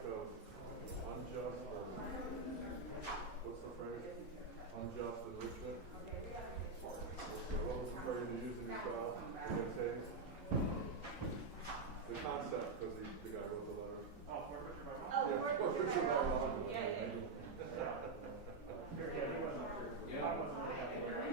concept of unjust, or what's the phrase? Unjust enrichment. What was the phrase you used in your trial? The concept, because the guy wrote the letter. Oh, forfeiture by law? Oh, Yeah, forfeiture by law. Yeah. Yeah, he wasn't sure. Yeah. I wasn't really happy with it.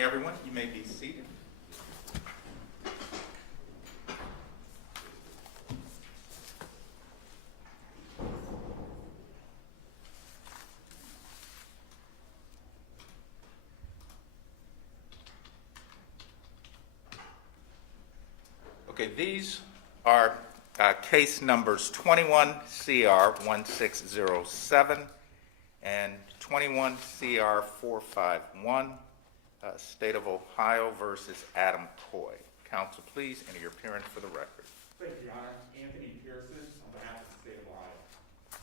morning, everyone. You may be seated. Okay, these are case numbers 21 CR 1607 and 21 CR 451, State of Ohio versus Adam Coy. Counsel, please enter your appearance for the record. Thank you, Your Honor. Anthony Pearson on behalf of the state of Ohio.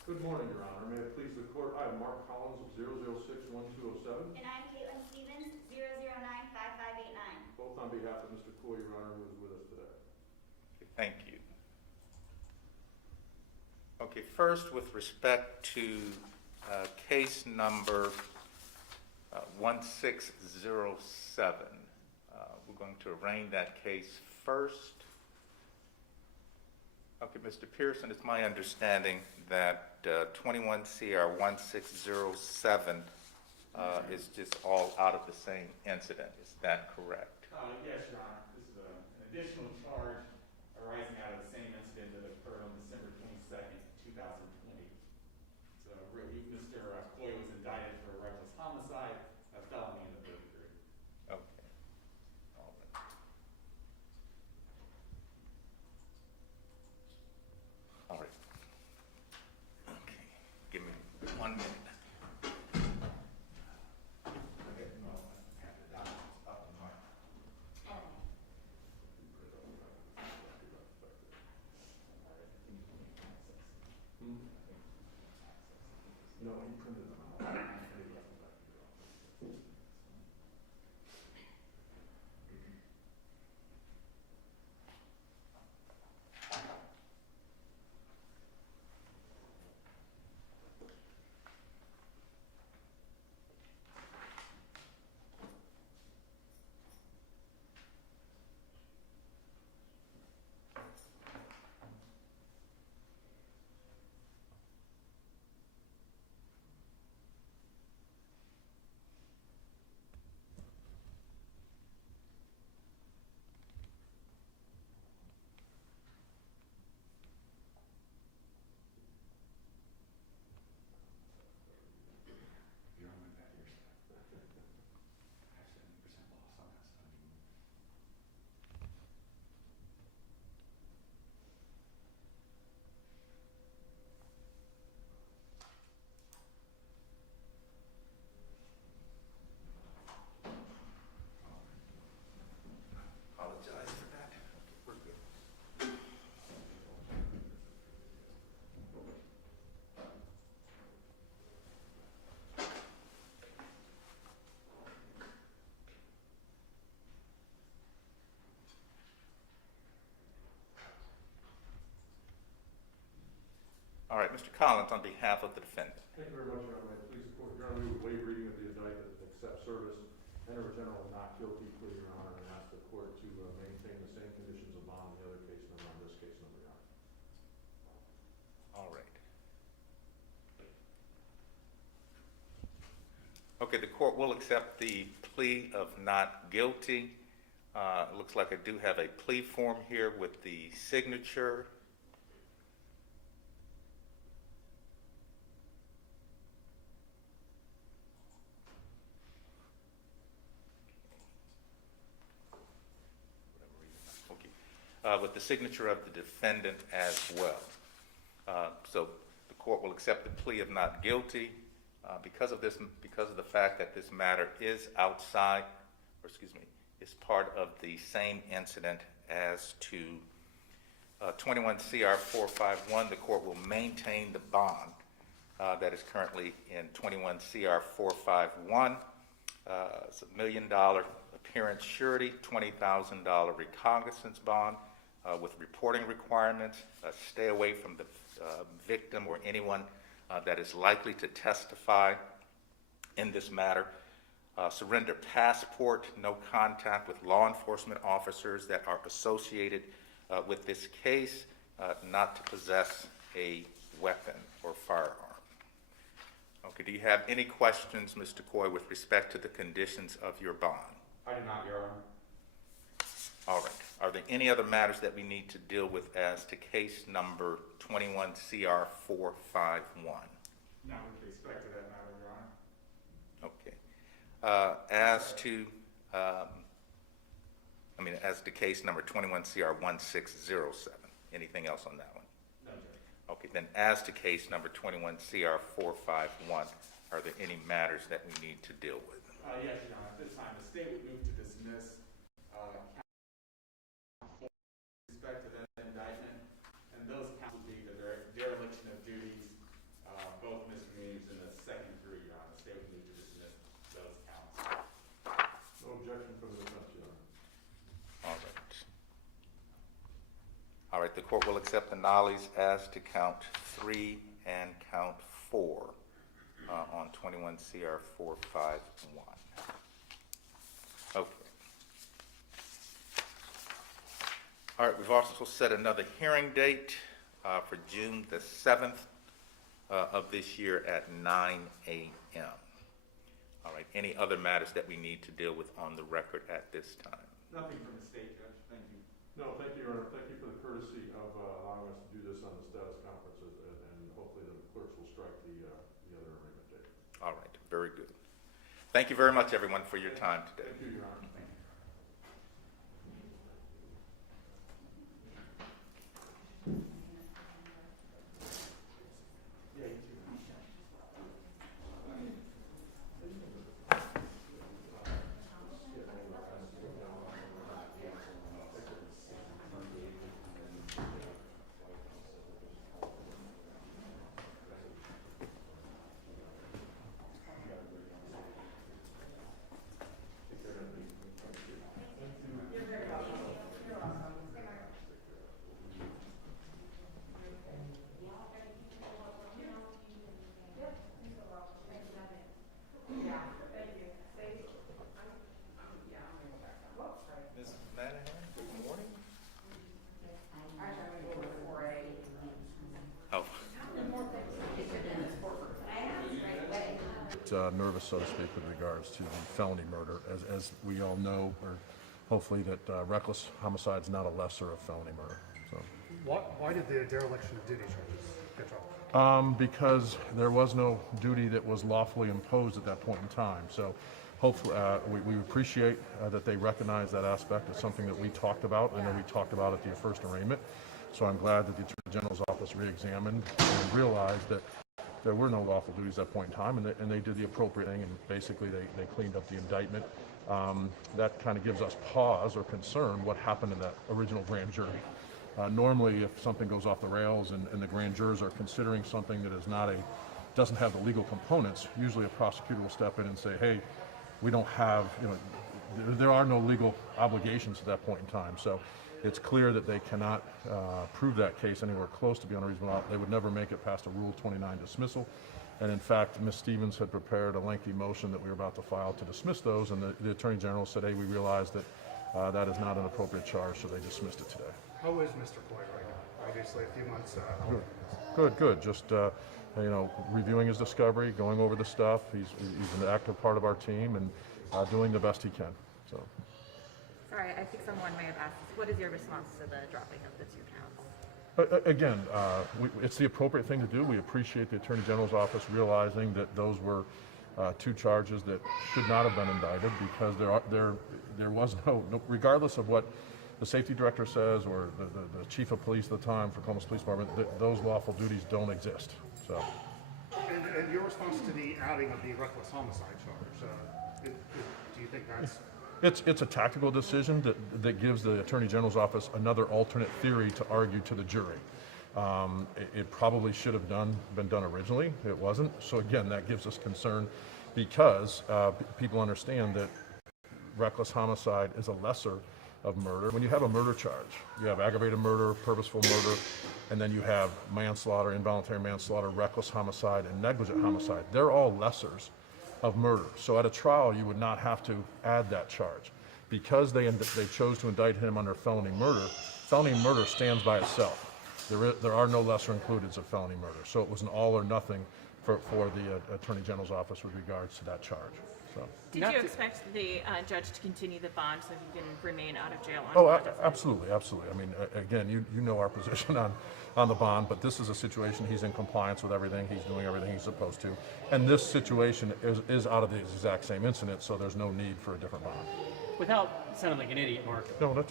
Good morning, Your Honor. May it please the court, I am Mark Collins of 0061207. And I'm Caitlin Stevens, 0095589. Both on behalf of Mr. Coy, Your Honor, who is with us today. Thank you. Okay, first with respect to case number 1607, we're going to arraign that case first. Okay, Mr. Pearson, it's my understanding that 21 CR 1607 is just all out of the same incident. Is that correct? Yes, Your Honor. This is an additional charge arising out of the same incident that occurred on December 22nd, 2020. So, really, Mr. Coy was indicted for a reckless homicide, a felony in the third degree. Okay. All right. All right. Okay. Give me 1 minute. No, he printed them out. They left them back to your office. You're on my back here, so I have 70% loss on that stuff. Apologize for that. We're good. All right, Mr. Collins, on behalf of the defendant. Thank you very much, Your Honor. May it please the court, Your Honor, we would waive reading of the indictment, accept service, enter a general not guilty plea, Your Honor, and ask the court to maintain the same conditions of bond in the other case number on this case number, Your Honor. All right. Okay, the court will accept the plea of not guilty. It looks like I do have a plea form here with the signature. Okay. With the signature of the defendant as well. So the court will accept the plea of not guilty because of the fact that this matter is outside, or excuse me, is part of the same incident as to 21 CR 451. The court will maintain the bond that is currently in 21 CR 451. It's $1 million appearance surety, $20,000 recognizance bond with reporting requirements. Stay away from the victim or anyone that is likely to testify in this matter. Surrender passport, no contact with law enforcement officers that are associated with this case, not to possess a weapon or firearm. Okay, do you have any questions, Mr. Coy, with respect to the conditions of your bond? I do not, Your Honor. All right. Are there any other matters that we need to deal with as to case number 21 CR 451? Not with respect to that matter, Your Honor. Okay. As to case number 21 CR 1607, anything else on that one? No, Judge. Okay, then as to case number 21 CR 451, are there any matters that we need to deal with? Yes, Your Honor. At this time, the state would move to dismiss count 4 with respect to that indictment, and those counts would be the dereliction of duties, both misdemeanors in the second degree, Your Honor. The state would move to dismiss those counts. No objection from the defense, Your Honor. All right. All right, the court will accept the nollies as to count 3 and count 4 on 21 CR 451. Okay. All right, we've also set another hearing date for June the 7th of this year at 9 a.m. All right, any other matters that we need to deal with on the record at this time? Nothing from the state, Judge. Thank you. No, thank you, Your Honor. Thank you for the courtesy of allowing us to do this on the status conferences, and hopefully the clerks will strike the other arraignment date. All right, very good. Thank you very much, everyone, for your time today. Thank you, Your Honor. Thank you. Yeah, you too. Ms. Manahan, good morning. Oh, Nervous, so to speak, with regards to the felony murder. As we all know, or hopefully that reckless homicide is not a lesser of felony murder. So. Why did the dereliction of duty charges get dropped? Because there was no duty that was lawfully imposed at that point in time. So hopefully, we appreciate that they recognize that aspect. It's something that we talked about. I know we talked about at the first arraignment. So I'm glad that the Attorney General's office re-examined and realized that there were no lawful duties at that point in time, and they did the appropriate thing, and basically they cleaned up the indictment. That kind of gives us pause or concern what happened in that original grand jury. Normally, if something goes off the rails and the grand jurors are considering something that is doesn't have the legal components, usually a prosecutor will step in and say, hey, we don't have, there are no legal obligations at that point in time. So it's clear that they cannot prove that case anywhere close to beyond a reasonable doubt. They would never make it past a Rule 29 dismissal. And in fact, Ms. Stevens had prepared a lengthy motion that we were about to file to dismiss those, and the Attorney General said, hey, we realize that that is not an appropriate charge, so they dismissed it today. How is Mr. Coy right now? Obviously, a few months Good. Just reviewing his discovery, going over the stuff. He's an active part of our team and doing the best he can. So. Sorry, I think someone may have asked this. What is your response to the dropping of the 2 counts? Again, it's the appropriate thing to do. We appreciate the Attorney General's office realizing that those were 2 charges that should not have been indicted, because there was no, regardless of what the safety director says or the chief of police at the time for Columbus Police Department, those lawful duties don't exist. So. And your response to the adding of the reckless homicide charge, do you think that's... It's a tactical decision that gives the Attorney General's office another alternate theory to argue to the jury. It probably should have been done originally. It wasn't. So again, that gives us concern, because people understand that reckless homicide is a lesser of murder. When you have a murder charge, you have aggravated murder, purposeful murder, and then you have manslaughter, involuntary manslaughter, reckless homicide, and negligent homicide. They're all lessers of murder. So at a trial, you would not have to add that charge. Because they chose to indict him under felony murder stands by itself. There are no lesser includeds of felony murder. So it was an all or nothing for the Attorney General's office with regards to that charge. So. So. Did Not you to- expect the judge to continue the bond so he can remain out of jail? On Oh, bond? absolutely, absolutely. I mean, again, you know our position on the bond, but this is a situation, he's in compliance with everything, he's doing everything he's supposed to. And this situation is out of the exact same incident, so there's no need for a different bond. Without sounding like an idiot, Mark, No,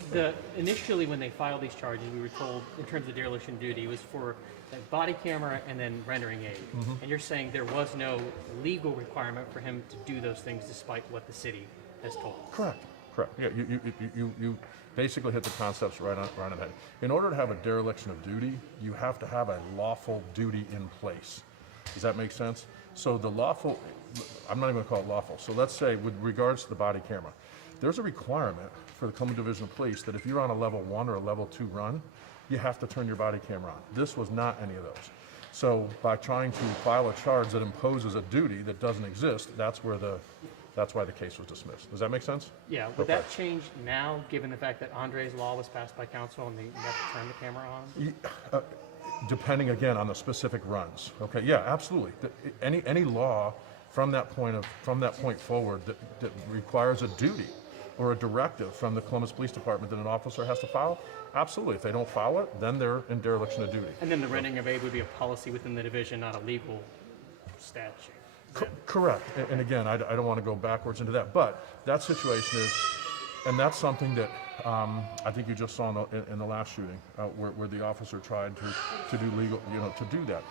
initially when they filed these charges, we were told in terms of dereliction duty, it was for a body camera and then rendering aid. And you're saying there was no legal requirement for him to do those things despite what the city has told us. Correct. Yeah, you basically hit the concepts right on the head. In order to have a dereliction of duty, you have to have a lawful duty in place. Does that make sense? So the lawful, I'm not even gonna call it lawful. So let's say with regards to the body camera, there's a requirement for the Cumberland Division of Police that if you're on a level 1 or a level 2 run, you have to turn your body camera on. This was not any of those. So by trying to file a charge that imposes a duty that doesn't exist, that's why the case was dismissed. Does that make sense? Yeah, would that change now, given the fact that Andre's law was passed by council and you have to turn the camera on? Depending again on the specific runs. Okay, yeah, absolutely. Any law from that point forward that requires a duty or a directive from the Columbus Police Department that an officer has to follow, absolutely. If they don't follow it, then they're in dereliction of duty. And then the rendering of aid would be a policy within the division, not a legal statute. Correct. And again, I don't want to go backwards into that, but that situation is, and that's something that I think you just saw in the last shooting, where the officer tried to do legal, to do that.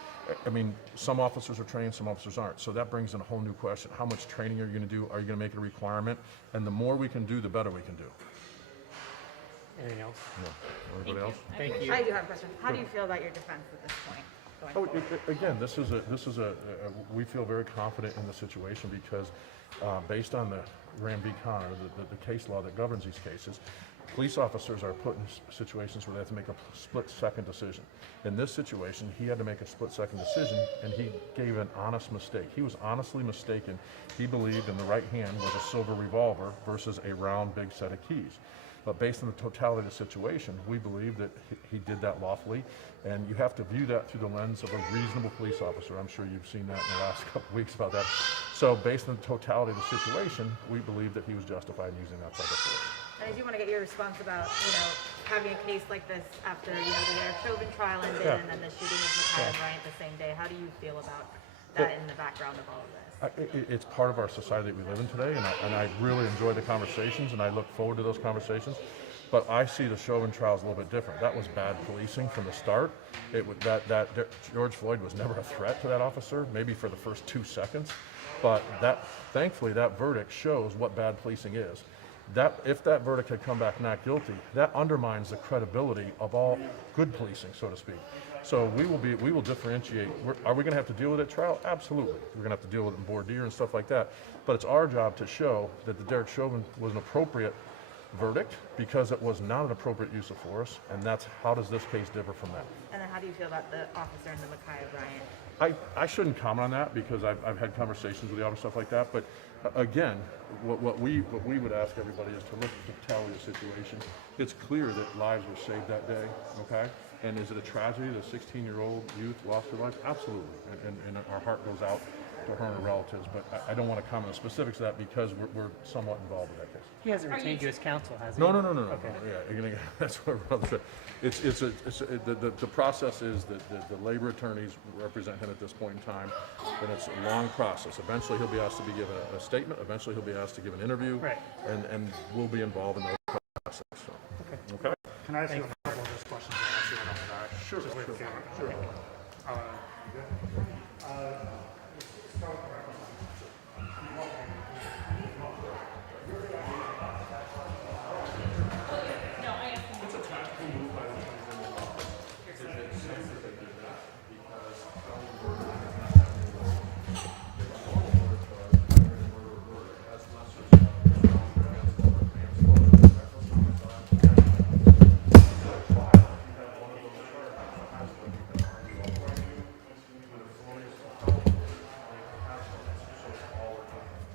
I mean, some officers are trained, some officers aren't. So that brings in a whole new question. How much training are you going to do? Are you going to make it a requirement? And the more we can do, the better we can do. Anything else? Yeah. Anybody else? Thank you. I do have a question. How do you feel about your defense at this point? Going forward? Again, this is a we feel very confident in the situation because based on the Ram v. Connor, the case law that governs these cases, police officers are put in situations where they have to make a split-second decision. In this situation, he had to make a split-second decision, and he gave an honest mistake. He was honestly mistaken. He believed in the right hand was a silver revolver versus a round, big set of keys. But based on the totality of the situation, we believe that he did that lawfully, and you have to view that through the lens of a reasonable police officer. I'm sure you've seen that in the last couple of weeks about that. So based on the totality of the situation, we believe that he was justified in using that type of force. And I do want to get your response about, having a case like this after, the Shogun trial ended Yeah. and then the shooting of Mackay and Bryant the same day. How do you feel about that in the background of all of this? It's part of our society that we live in today, and I really enjoy the conversations, and I look forward to those conversations. But I see the Shogun Trials a little bit different. That was bad policing from the start. That George Floyd was never a threat to that officer, maybe for the first 2 seconds. But thankfully, that verdict shows what bad policing is. If that verdict had come back not guilty, that undermines the credibility of all good policing, so to speak. So we will differentiate. Are we going to have to deal with it at trial? Absolutely. We're going to have to deal with it in voir dire and stuff like that. But it's our job to show that the Derek Chauvin was an appropriate verdict because it was not an appropriate use of force, and how does this case differ from that? And then how do you feel about the officer and the Mackay Bryant? I shouldn't comment on that because I've had conversations with the officer, stuff like that. But again, what we would ask everybody is to look at the totality of the situation. It's clear that lives were saved that day, okay? And is it a tragedy that a 16-year-old youth lost her life? Absolutely. And our heart goes out to her and her relatives. But I don't want to comment on the specifics of that because we're somewhat involved in that case. He hasn't retained you as counsel, has he? No. Okay. Yeah, that's what brother said. The process is that the labor attorneys represent him at this point in time, and it's a long process. Eventually, he'll be asked to be given a statement. Eventually, he'll be asked to give an interview, Right. and we'll be involved in the process. So. Okay. Can I ask you a couple of those questions I'll ask you right after that? Sure. Just wait for the camera. Sure. Start with